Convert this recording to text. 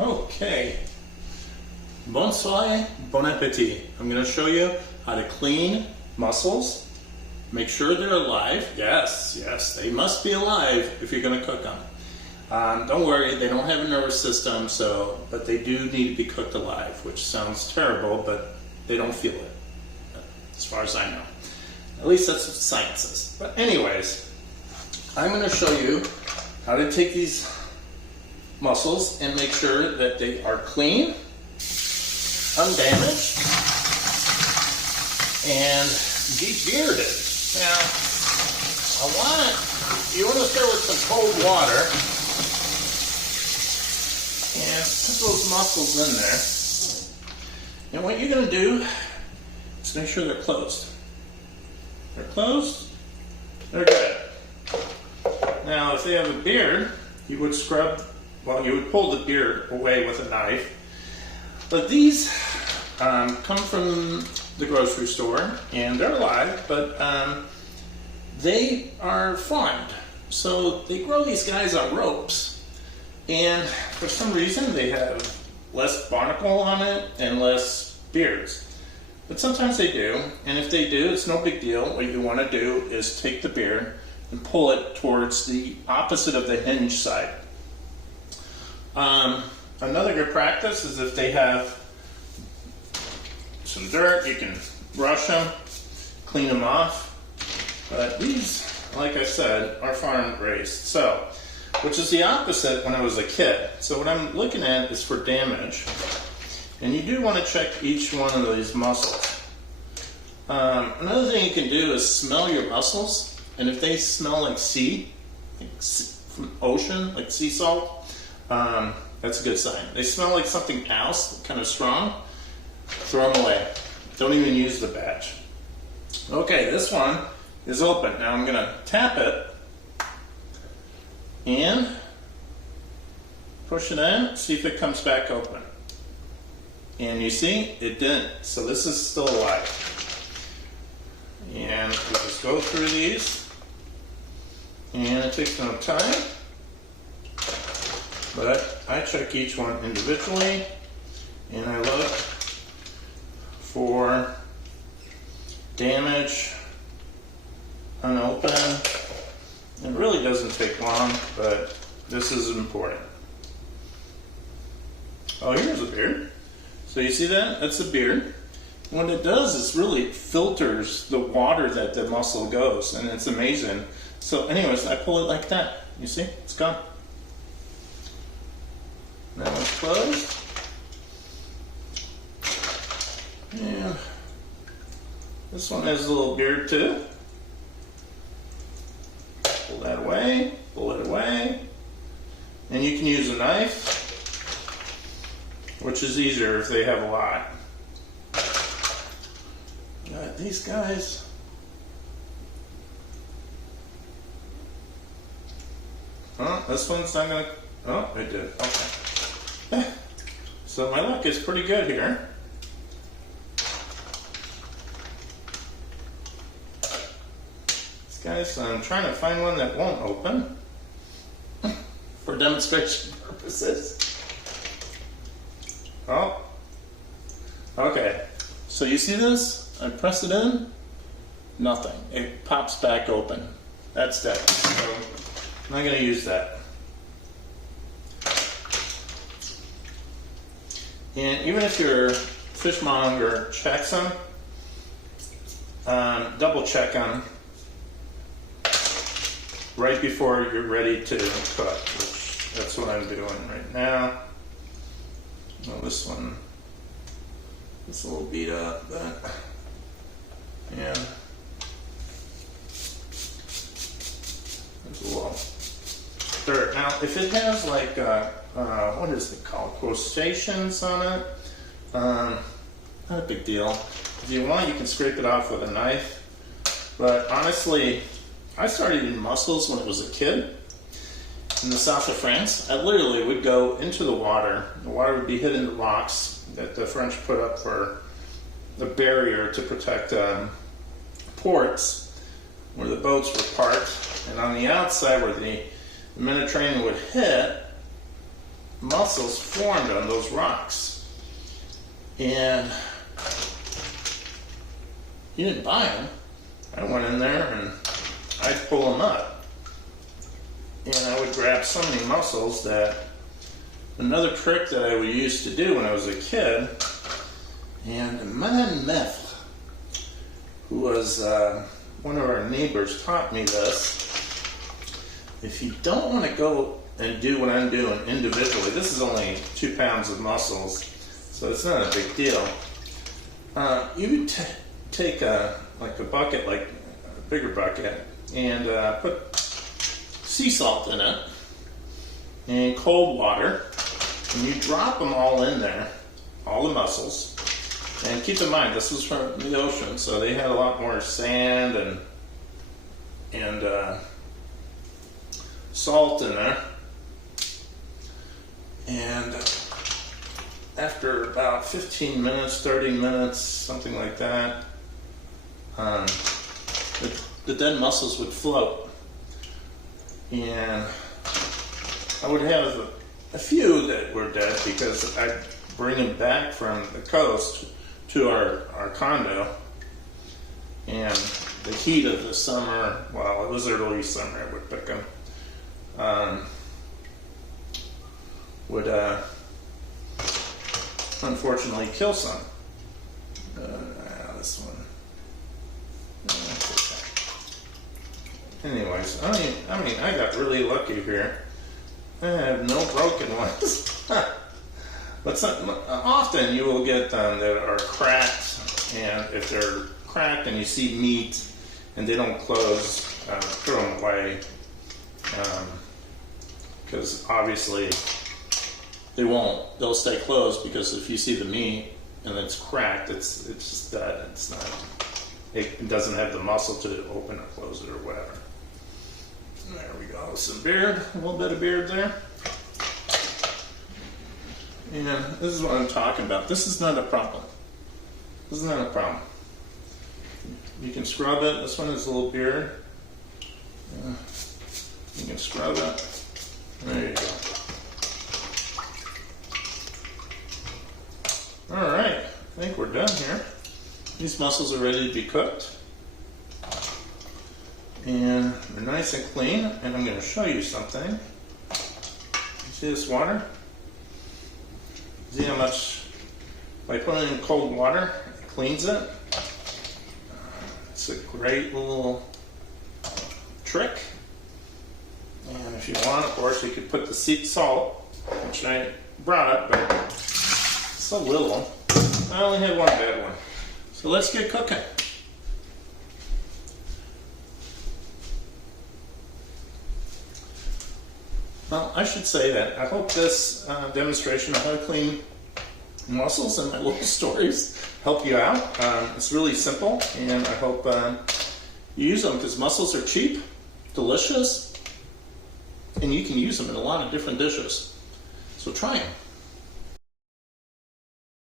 Okay. Bonne soirée, bon appétit. I'm going to show you how to clean mussels. Make sure they're alive. Yes, they must be alive if you're going to cook them. Don't worry, they don't have a nervous system, but they do need to be cooked alive, which sounds terrible, but they don't feel it, as far as I know. At least that's what science says. But anyways, I'm going to show you how to take these mussels and make sure that they are clean, undamaged, and debearded. Now, you want to start with some cold water and put those mussels in there. And what you're going to do is make sure they're closed. They're closed, they're good. Now, if they have a beard, you would you would pull the beard away with a knife. But these come from the grocery store, and they're alive, but they are farmed. So they grow these guys on ropes, and for some reason they have less barnacle on it and less beards. But sometimes they do, and if they do, it's no big deal. What you want to do is take the beard and pull it towards the opposite of the hinge side. Another good practice is if they have some dirt, you can brush them, clean them off. But these, like I said, are farm raised, which is the opposite when I was a kid. So what I'm looking at is for damage. And you do want to check each one of these mussels. Another thing you can do is smell your mussels, and if they smell like from ocean, like sea salt, that's a good sign. They smell like something else, kind of strong, throw them away. Don't even use the batch. Okay, this one is open. Now I'm going to tap it and push it in, see if it comes back open. And you see, it didn't. So this is still alive. And we just go through these. And it takes no time. But I check each one individually. And I look for damage, unopened. It really doesn't take long, but this is important. Oh, here's a beard. So you see that? That's a beard. What it does is really filters the water that the mussel goes, and it's amazing. So anyways, I pull it like that. You see? It's gone. Now it's closed. And this one has a little beard too. Pull that away, pull it away. And you can use a knife, which is easier if they have a lot. These guys, this one's not gonna, it did, okay. So my luck is pretty good here. These guys, I'm trying to find one that won't open for demonstration purposes. Oh, okay. So you see this? I press it in, nothing. It pops back open. That's dead. So I'm not going to use that. And even if your fishmonger checks them, double check them right before you're ready to cook, which that's what I'm doing right now. Well, this one is a little beat up, but yeah, there's a little dirt. Now, if it has like, what is it called, crustaceans on it, not a big deal. If you want, you can scrape it off with a knife. But honestly, I started eating mussels when I was a kid. In the south of France, I literally would go into the water. The water would be hidden in rocks that the French put up for the barrier to protect ports where the boats were parked. And on the outside where the Mediterranean would hit, mussels formed on those rocks. And you didn't buy them. I went in there and I'd pull them up. And I would grab so many mussels that another trick that I would use to do when I was a kid, and Madame Meth, who was one of our neighbors, taught me this. If you don't want to go and do what I'm doing individually, this is only 2 pounds of mussels, so it's not a big deal. You would take a bucket, like a bigger bucket, and put sea salt in it and cold water, and you drop them all in there, all the mussels. And keep in mind, this was from the ocean, so they had a lot more sand and salt in there. And after about 15 minutes, 30 minutes, something like that, the dead mussels would float. And I would have a few that were dead because I'd bring them back from the coast to our condo. And the heat of the summer, well, it was early summer, I would pick them, would unfortunately kill some. This one. Anyways, I mean, I got really lucky here. I have no broken ones. But often you will get them that are cracked, and if they're cracked and you see meat and they don't close, throw them away. Because obviously they won't. They'll stay closed because if you see the meat and it's cracked, it's just dead. It's not. It doesn't have the muscle to open or close it or whatever. There we go. Some beard, a little bit of beard there. And this is what I'm talking about. This is not a problem. This is not a problem. You can scrub it. This one is a little beard. You can scrub it. There you go. All right. I think we're done here. These mussels are ready to be cooked. And they're nice and clean. And I'm going to show you something. See this water? See how much, by putting it in cold water, it cleans it. It's a great little trick. And if you want, of course, you could put the sea salt, which I brought up, but so little. I only had one bad one. So let's get cooking. Well, I should say that I hope this demonstration of how to clean mussels and my little stories help you out. It's really simple, and I hope you use them because mussels are cheap, delicious, and you can use them in a lot of different dishes. So try them.